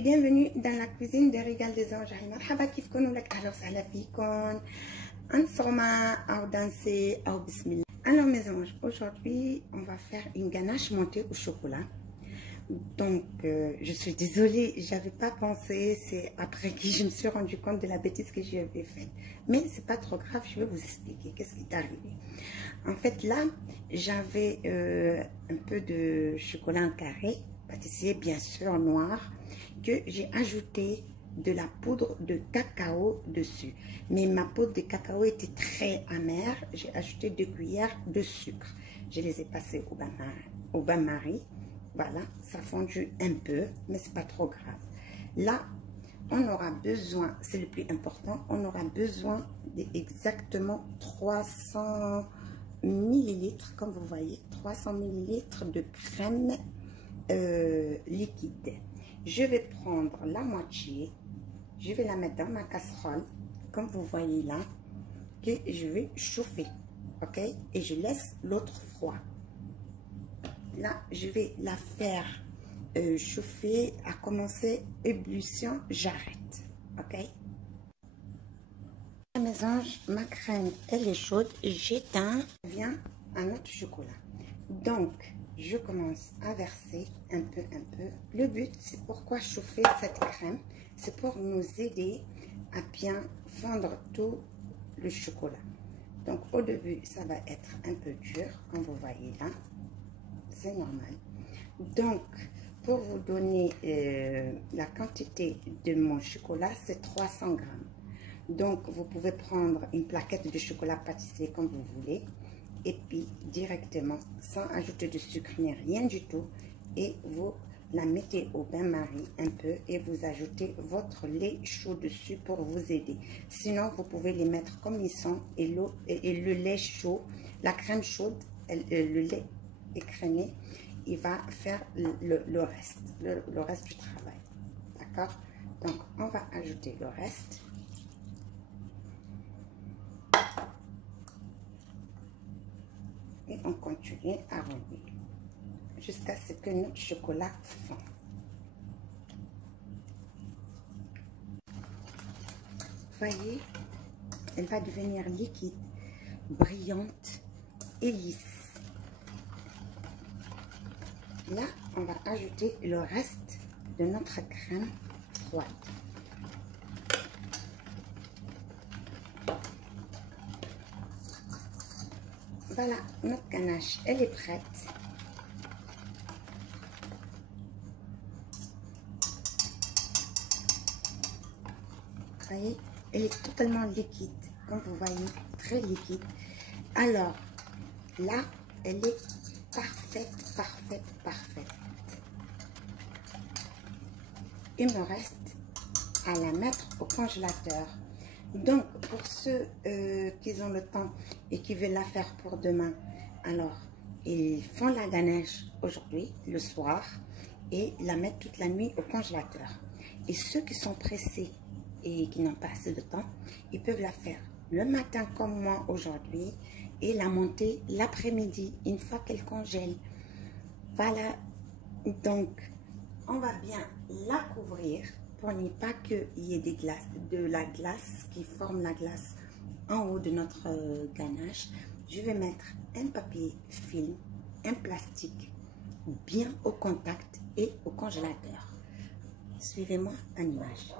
bienvenue dans la cuisine de Régal des Anges. مرحبا كيفكم ولك أهلا وسهلا فيكم. انصوما أو danser أو بسم الله. Alors mes anges, aujourd'hui on va faire une ganache montée au chocolat. Donc je suis désolée, j'avais pas pensé, c'est après que je me suis rendu compte de la bêtise que j'avais faite. Mais c'est pas trop grave, je vais vous expliquer qu'est-ce qui est arrivé. En fait là, j'avais un peu de chocolat en carré, pâtissier bien sûr noir, que j'ai ajouté de la poudre de cacao dessus. Mais ma poudre de cacao était très amère, j'ai ajouté 2 cuillères de sucre. Je les ai passées au bain-marie. Voilà, ça a fondu un peu, mais c'est pas trop grave. Là, on aura besoin, c'est le plus important, on aura besoin d'exactement 300 millilitres, comme vous voyez, 300 millilitres de crème liquide. Je vais prendre la moitié, je vais la mettre dans ma casserole, comme vous voyez là, que je vais chauffer, ok? Et je laisse l'autre froid. Là, je vais la faire chauffer, à commencer ébullition, j'arrête, ok? Mes anges, ma crème, elle est chaude, j'éteins, vient un autre chocolat. Donc, je commence à verser un peu. Le but, c'est pourquoi chauffer cette crème, c'est pour nous aider à bien fondre tout le chocolat. Donc, au début, ça va être un peu dur, comme vous voyez là. C'est normal. Donc, pour vous donner la quantité de mon chocolat, c'est 300 grammes. Donc, vous pouvez prendre une plaquette de chocolat pâtissier comme vous voulez. Et puis, directement, sans ajouter de sucre ni rien du tout. Et vous la mettez au bain-marie un peu et vous ajoutez votre lait chaud dessus pour vous aider. Sinon, vous pouvez les mettre comme ils sont et le lait chaud, la crème chaude, le lait écrémé, il va faire le reste du travail. D'accord? Donc, on va ajouter le reste. Et on continue à remuer jusqu'à ce que notre chocolat fond. Voyez, elle va devenir liquide, brillante et lisse. Là, on va ajouter le reste de notre crème froide. Voilà, notre ganache, elle est prête. Vous voyez, elle est totalement liquide, comme vous voyez, très liquide. Alors, là, elle est parfaite. Il me reste à la mettre au congélateur. Donc, pour ceux qui ont le temps et qui veulent la faire pour demain, alors, ils font la ganache aujourd'hui, le soir, et la mettent toute la nuit au congélateur. Et ceux qui sont pressés et qui n'ont pas assez de temps, ils peuvent la faire le matin comme moi aujourd'hui et la monter l'après-midi, une fois qu'elle congèle. Voilà, donc, on va bien la couvrir pour ne pas qu'il y ait de la glace qui forme la glace en haut de notre ganache. Je vais mettre un papier film, un plastique bien au contact et au congélateur. Suivez-moi en image.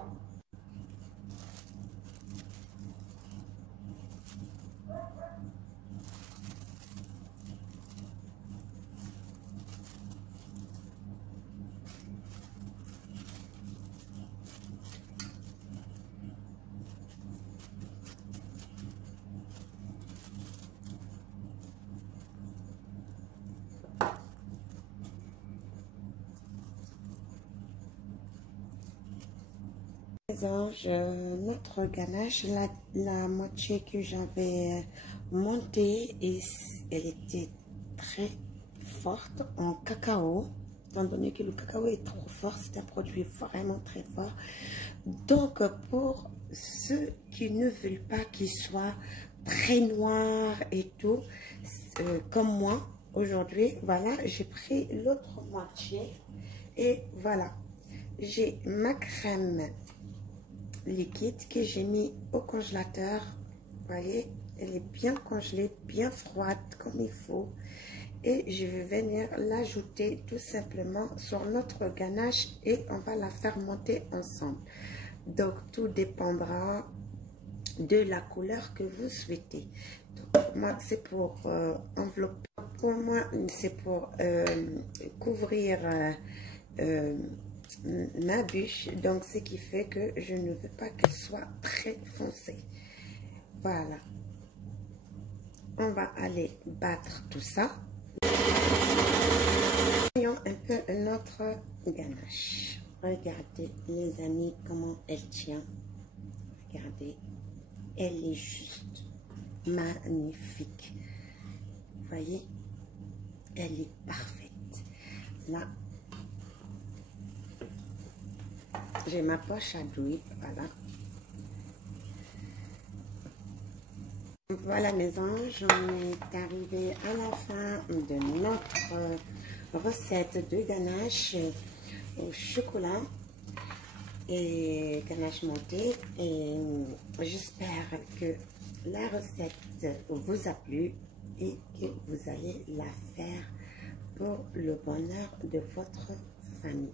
Anges, notre ganache, la moitié que j'avais montée, et elle était très forte en cacao, étant donné que le cacao est trop fort, c'est un produit vraiment très fort. Donc, pour ceux qui ne veulent pas qu'il soit très noir et tout, comme moi, aujourd'hui, voilà, j'ai pris l'autre moitié et voilà. j'ai ma crème liquide que j'ai mis au congélateur. Vous voyez, elle est bien congelée, bien froide comme il faut. Et je vais venir l'ajouter tout simplement sur notre ganache et on va la faire monter ensemble. Donc, tout dépendra de la couleur que vous souhaitez. Donc, pour moi, c'est pour envelopper. Pour moi, c'est pour couvrir ma bûche. Donc, ce qui fait que je ne veux pas qu'elle soit très foncée. Voilà. On va aller battre tout ça. Voyons un peu notre ganache. Regardez les amis comment elle tient. Regardez, elle est juste magnifique. Vous voyez, elle est parfaite. Là, j'ai ma poche à douille, voilà. Voilà mes anges, on est arrivé à la fin de notre recette de ganache au chocolat et ganache montée. Et j'espère que la recette vous a plu et que vous allez la faire pour le bonheur de votre famille.